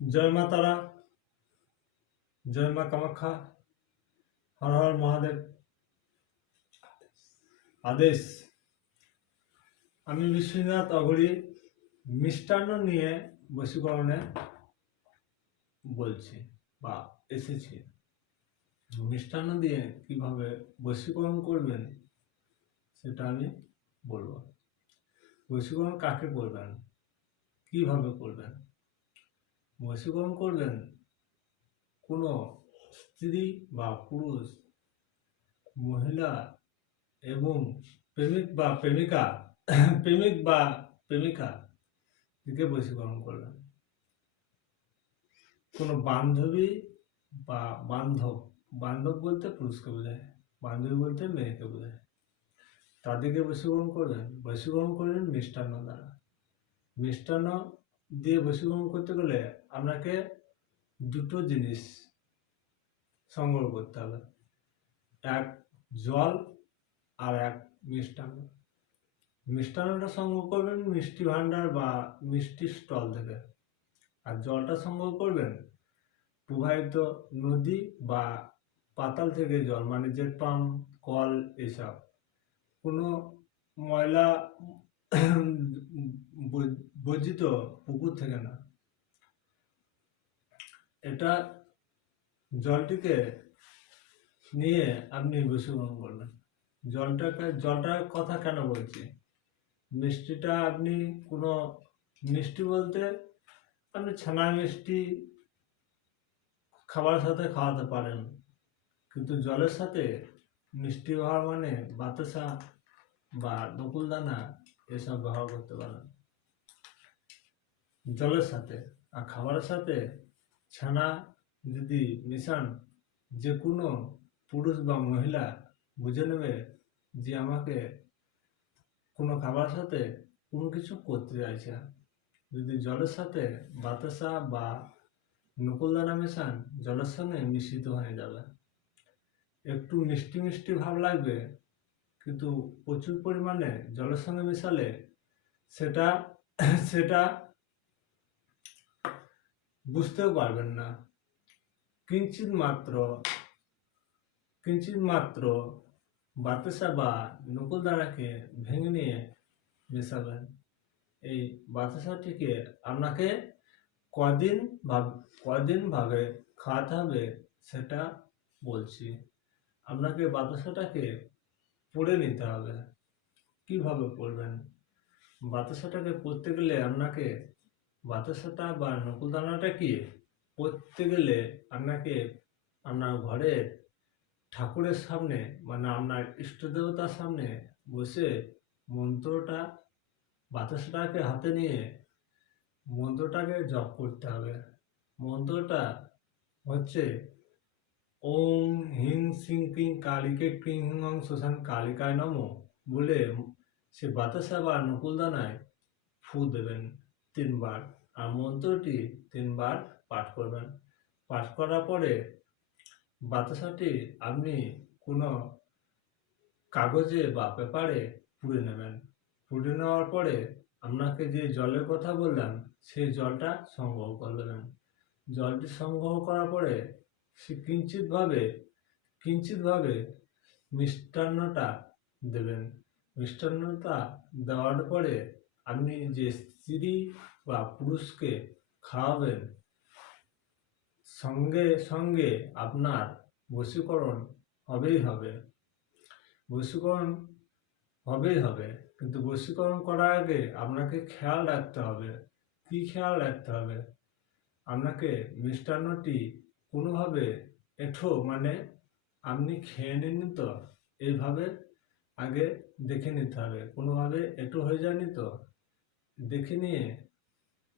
জয় মা তারা, জয় মা কামাখ্যা, হর হর মহাদেব। আদেশ। আমি বিশ্বনাথ অগরি মিষ্টান্ন নিয়ে বশীকরণে বলছি বা এসেছি। মিষ্টান্ন দিয়ে কীভাবে বশীকরণ করবেন, সেটা আমি বলব। বশীকরণ কাকে করবেন? কীভাবে করবেন? বশীকরণ করবেন? কোনো স্ত্রী বা পুরুষ, মহিলা এবং প্রেমিক বা প্রেমিকা, প্রেমিক বা প্রেমিকা দিকে বশীকরণ করবেন। কোনো বান্ধবী বা বান্ধব বান্ধব বলতে পুরুষকে বোঝায়, বান্ধবী বলতে মেয়েকে বোঝায়। তাদেরকে বশীকরণ করবেন? বশীকরণ করবেন মিষ্টান্ন দ্বারা। মিষ্টান্ন দিয়ে বশীকরণ করতে গেলে আপনাকে দুটো জিনিস সংগ্রহ করতে হবে। এক জল আর এক মিষ্টান্ন। মিষ্টান্নটা সংগ্রহ করবেন মিষ্টি ভাণ্ডার বা মিষ্টি স্টল থেকে। আর জলটা সংগ্রহ করবেন প্রবাহিত নদী বা পাতাল থেকে জল মানে জেট পাম্প, কল এসব। কোনো ময়লা বর্জিত পুকুর থেকে না। এটা জলটিকে নিয়ে আপনি বশীকরণ করলেন। জলটাকে, জলটার কথা কেন বলছি? মিষ্টিটা আপনি কোনো মিষ্টি বলতে আপনি ছানা মিষ্টি খাবারের সাথে খাওয়াতে পারেন, কিন্তু জলের সাথে মিষ্টি হওয়া মানে বাতাসা বা নকুলদানা এসব ব্যবহার করতে পারেন। জলের সাথে আর খাবারের সাথে ছানা যদি মিশান, যে কোনো পুরুষ বা মহিলা বুঝে নেবে যে আমাকে কোনো খাবারের সাথে কোনো কিছু করতে চাইছে যদি জলের সাথে বাতাসা বা নকুলদানা মেশান জলের সঙ্গে মিশ্রিত হয়ে যাবে। একটু মিষ্টি মিষ্টি ভাব লাগবে, কিন্তু প্রচুর পরিমাণে জলের সঙ্গে মেশালে সেটা সেটা বুঝতেও পারবেন না। কিঞ্চিত মাত্র কিঞ্চিত মাত্র বাতাসা বা নকুলদানাকে ভেঙে নিয়ে মেশাবেন। এই বাতাসাটিকে আপনাকে কদিন ভাব কদিন ভাবে খাওয়াতে হবে সেটা বলছি। আপনাকে বাতাসাটাকে পড়ে নিতে হবে। কীভাবে পড়বেন? বাতাসাটাকে পড়তে গেলে আপনাকে বাতাসাটা বা নকুলদানাটা কি? করতে গেলে আপনাকে আপনার ঘরের ঠাকুরের সামনে মানে আপনার ইষ্ট দেবতার সামনে বসে মন্ত্রটা, বাতাসটাকে হাতে নিয়ে মন্ত্রটাকে জপ করতে হবে। মন্ত্রটা হচ্ছে ওম হিং সিং কিং কালিকে ক্রিং হিং অং শ্মশান কালিকায় নম বলে সে বাতাসা বা নকুলদানায় ফু দেবেন। তিনবার। আর মন্ত্রটি তিনবার পাঠ করবেন। পাঠ করার পরে বাতাসাটি আপনি কোনো কাগজে বা পেপারে পুড়ে নেবেন। পুড়ে নেওয়ার পরে আপনাকে যে জলের কথা বললাম সেই জলটা সংগ্রহ করবেন জলটি সংগ্রহ করার পরে সে কিঞ্চিতভাবে কিঞ্চিতভাবে মিষ্টান্নটা দেবেন। মিষ্টান্নটা দেওয়ার পরে আপনি যে স্ত্রী বা পুরুষকে খাওয়াবেন, সঙ্গে সঙ্গে আপনার বশীকরণ হবেই হবে। বশীকরণ হবেই হবে, কিন্তু বশীকরণ করার আগে আপনাকে খেয়াল রাখতে হবে। কি খেয়াল রাখতে হবে? আপনাকে মিষ্টান্নটি কোনোভাবে এঠো মানে আপনি খেয়ে নিন তো এইভাবে আগে দেখে নিতে হবে। কোনোভাবে এটো হয়ে যায়নি তো? দেখে নিয়ে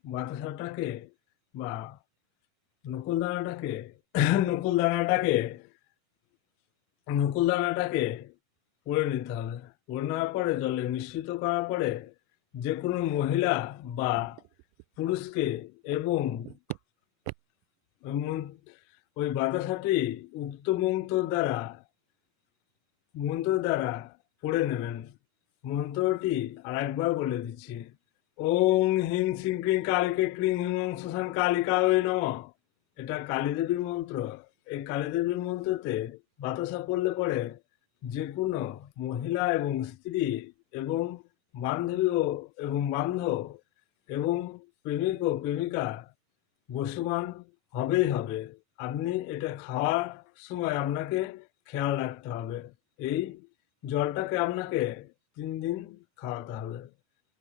বাতাসাটাকে বা নকুলদানাটাকে নকুলদানাটাকে নকুলদানাটাকে পরে নিতে হবে। পরে নেওয়ার পরে, জলে মিশ্রিত করার পরে যে কোনো মহিলা বা পুরুষকে এবং ওই বাতাসাটি উক্ত মন্ত্র দ্বারা মন্ত্র দ্বারা পড়ে নেবেন। মন্ত্রটি আর একবার বলে দিচ্ছি। ওং হিং সিং ক্রিং কালিকে ক্রিং হিমং শ্মশান কালিকা ওই নম। এটা কালীদেবীর মন্ত্র। এই কালীদেবীর মন্ত্রতে বাতাসা পড়লে পরে যে কোনো মহিলা এবং স্ত্রী এবং বান্ধবী ও এবং বান্ধব এবং প্রেমিক ও প্রেমিকা বসবান হবেই হবে। আপনি এটা খাওয়ার সময় আপনাকে খেয়াল রাখতে হবে। এই জলটাকে আপনাকে তিন দিন খাওয়াতে হবে।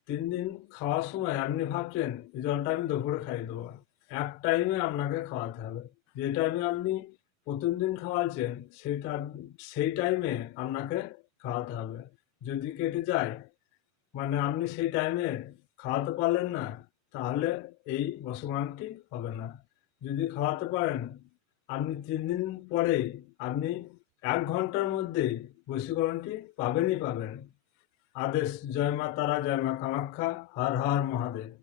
তিন দিন খাওয়ার সময় আপনি ভাবছেন, এই জলটা আমি দুপুরে খাইয়ে দেবো। এক টাইমে আপনাকে খাওয়াতে হবে। যে টাইমে আপনি প্রথম দিন খাওয়াচ্ছেন সেটা সেই টাইমে আপনাকে খাওয়াতে হবে। যদি কেটে যায় মানে আপনি সেই টাইমে খাওয়াতে পারলেন না, তাহলে এই বসমানটি হবে না। যদি খাওয়াতে পারেন, আপনি তিন দিন পরেই আপনি এক ঘণ্টার মধ্যেই বশীকরণটি পাবেনই পাবেন। আদেশ জয় মা তারা জয় মা কামাখ্যা হর হর মহাদেব।